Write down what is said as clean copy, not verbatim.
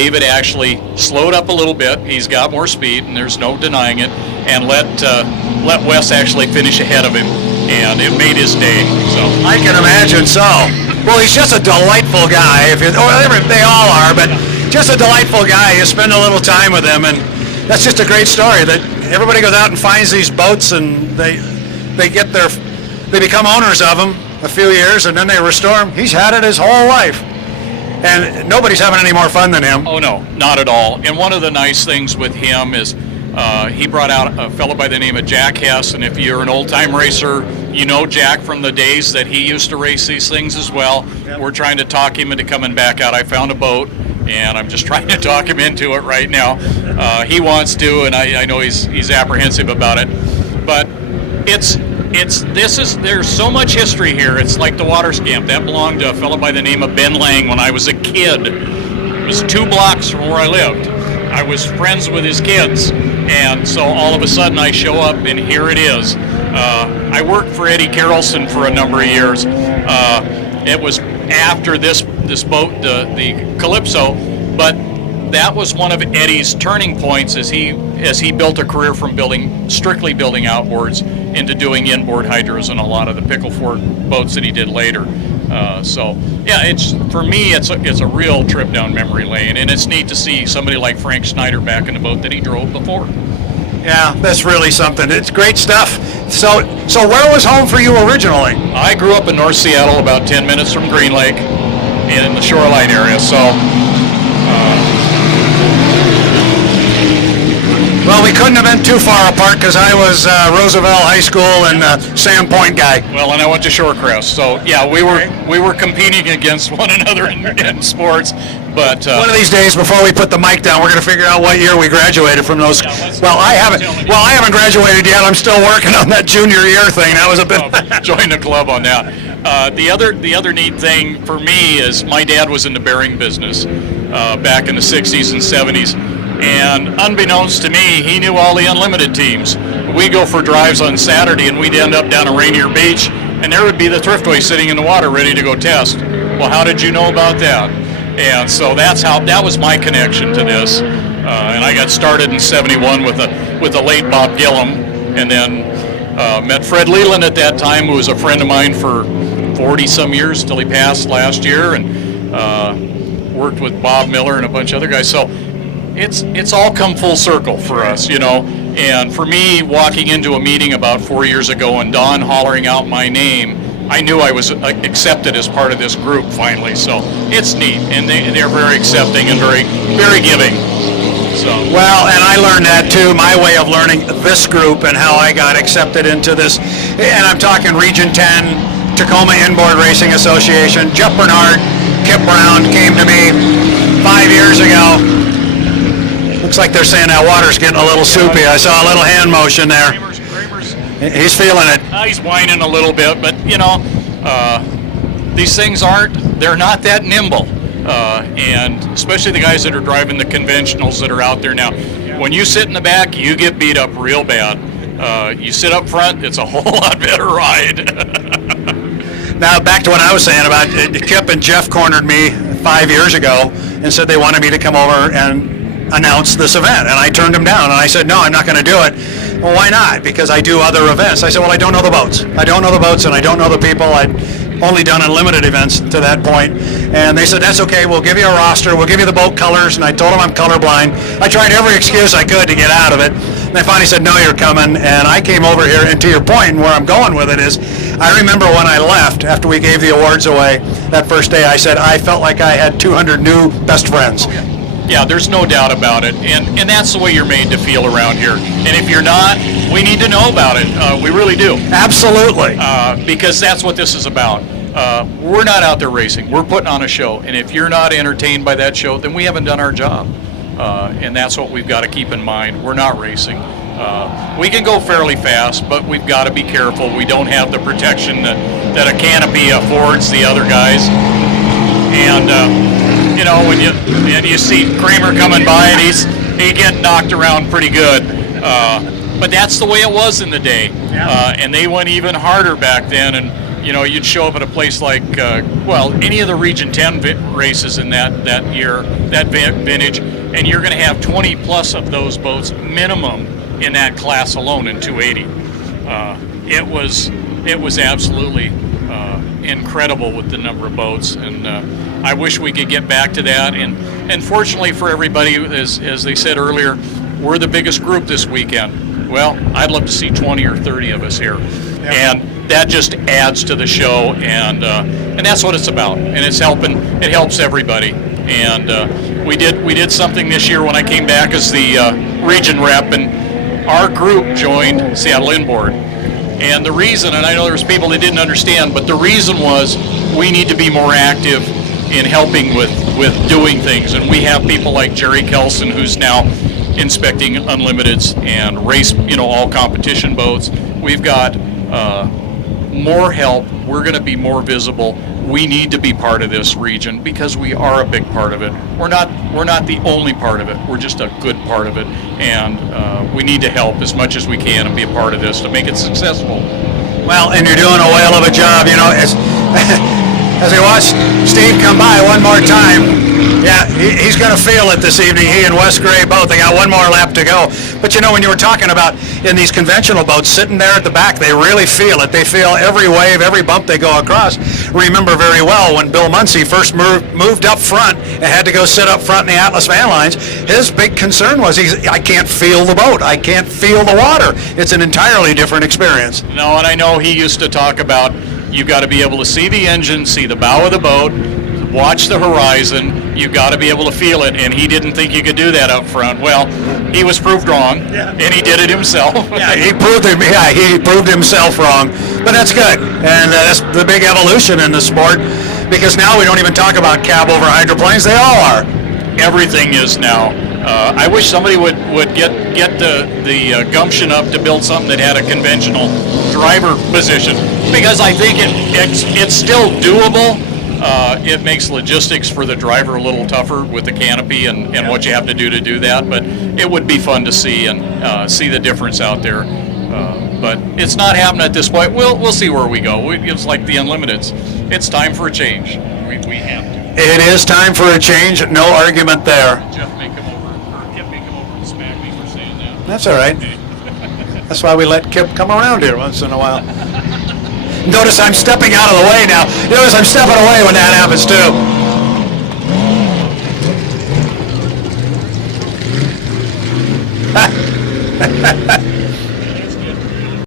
David actually slowed up a little bit. He's got more speed, and there's no denying it, and let Wes actually finish ahead of him, and it made his day. So I can imagine so. Well, he's just a delightful guy. They all are, but just a delightful guy. You spend a little time with him, and that's just a great story. That everybody goes out and finds these boats, and they become owners of them a few years, and then they restore them. He's had it his whole life. And nobody's having any more fun than him. Oh, no, not at all. And one of the nice things with him is he brought out a fellow by the name of Jack Hess, and if you're an old-time racer, you know Jack from the days that he used to race these things as well. Yep. We're trying to talk him into coming back out. I found a boat, and I'm just trying to talk him into it right now. He wants to, and I know he's apprehensive about it. But there's so much history here. It's like the water scamp. That belonged to a fellow by the name of Ben Lang when I was a kid. It was 2 blocks from where I lived. I was friends with his kids, and so all of a sudden I show up, and here it is. I worked for Eddie Carrollson for a number of years. It was after this boat, the Calypso, but that was one of Eddie's turning points as he built a career from strictly building outboards into doing inboard hydros and a lot of the pickle fork boats that he did later. So yeah, for me it's a real trip down memory lane, and it's neat to see somebody like Frank Schneider back in the boat that he drove before. Yeah, that's really something. It's great stuff. So where was home for you originally? I grew up in North Seattle, about 10 minutes from Green Lake, in the Shoreline area. So. Well, we couldn't have been too far apart because I was Roosevelt High School and Sandpoint guy. Well, and I went to Shorecrest. So yeah, we were competing against one another in sports. But one of these days, before we put the mic down, we're going to figure out what year we graduated from those. Yeah, I haven't graduated yet. I'm still working on that junior year thing. That was a bit. Join the club on that. The other neat thing for me is my dad was in the bearing business back in the 60s and 70s. And unbeknownst to me, he knew all the unlimited teams. We'd go for drives on Saturday, and we'd end up down at Rainier Beach, and there would be the Thriftway sitting in the water ready to go test. Well, how did you know about that? And so that was my connection to this. And I got started in '71 with the late Bob Gillum, and then met Fred Leland at that time, who was a friend of mine for 40-some years till he passed last year, and worked with Bob Miller and a bunch of other guys. So it's all come full circle for us, you know. And for me, walking into a meeting about 4 years ago and Don hollering out my name, I knew I was accepted as part of this group finally. So it's neat, and they're very accepting and very, very giving. So. Well, and I learned that too, my way of learning this group and how I got accepted into this. And I'm talking Region 10, Tacoma Inboard Racing Association. Jeff Bernard, Kip Brown came to me 5 years ago. Looks like they're saying that water's getting a little soupy. I saw a little hand motion there. He's feeling it. He's whining a little bit, but you know, these things they're not that nimble. And especially the guys that are driving the conventionals that are out there now. When you sit in the back, you get beat up real bad. You sit up front, it's a whole lot better ride. Now, back to what I was saying about Kip and Jeff cornered me 5 years ago and said they wanted me to come over and announce this event, and I turned them down, and I said, no, I'm not going to do it. Well, why not? Because I do other events. I said, well, I don't know the boats. I don't know the boats, and I don't know the people. I'd only done unlimited events to that point. And they said, that's okay, we'll give you a roster, we'll give you the boat colors, and I told them I'm colorblind. I tried every excuse I could to get out of it. And they finally said, no, you're coming, and I came over here, and to your point, and where I'm going with it is, I remember when I left, after we gave the awards away that first day, I said, I felt like I had 200 new best friends. Yeah, there's no doubt about it, and that's the way you're made to feel around here. And if you're not, we need to know about it. We really do. Absolutely. Because that's what this is about. We're not out there racing. We're putting on a show, and if you're not entertained by that show, then we haven't done our job. And that's what we've got to keep in mind. We're not racing. We can go fairly fast, but we've got to be careful. We don't have the protection that a canopy affords the other guys. And you know, when you see Kramer coming by, and he get knocked around pretty good. But that's the way it was in the day. And they went even harder back then. And you'd show up at a place like, any of the Region 10 races in that year, that vintage, and you're going to have 20 plus of those boats minimum in that class alone in 280. It was absolutely incredible with the number of boats, and I wish we could get back to that. And fortunately for everybody, as they said earlier, we're the biggest group this weekend. Well, I'd love to see 20 or 30 of us here, and that just adds to the show, and that's what it's about. And it helps everybody. And we did something this year when I came back as the region rep, and our group joined Seattle Inboard. And the reason, and I know there's people that didn't understand, but the reason was we need to be more active in helping with doing things. And we have people like Jerry Kelson, who's now inspecting Unlimiteds and race, all competition boats. We've got more help. We're going to be more visible. We need to be part of this region because we are a big part of it. We're not the only part of it. We're just a good part of it, and we need to help as much as we can and be a part of this to make it successful. Well, and you're doing a whale of a job, as I watched Steve come by one more time. Yeah, he's going to feel it this evening. He and Wes Gray both. They got one more lap to go. But when you were talking about in these conventional boats sitting there at the back, they really feel it. They feel every wave, every bump they go across. Remember very well when Bill Muncie first moved up front and had to go sit up front in the Atlas Van Lines. His big concern was, I can't feel the boat. I can't feel the water. It's an entirely different experience. No, and I know he used to talk about you've got to be able to see the engine, see the bow of the boat, watch the horizon. You've got to be able to feel it, and he didn't think you could do that up front. Well, he was proved wrong, and he did it himself. He proved himself wrong, but that's good, and that's the big evolution in the sport, because now we don't even talk about cab over hydroplanes. They all are. Everything is now. I wish somebody would get the gumption up to build something that had a conventional driver position, because I think it's still doable. It makes logistics for the driver a little tougher with the canopy and what you have to do that, but it would be fun to see and see the difference out there. But it's not happening at this point. We'll see where we go. It's like the Unlimiteds. It's time for a change. We have to. It is time for a change. No argument there. Jeff may come over, or Kip may come over and smack me for saying that. That's all right. That's why we let Kip come around here once in a while. Notice I'm stepping out of the way now. Notice I'm stepping away when that happens too.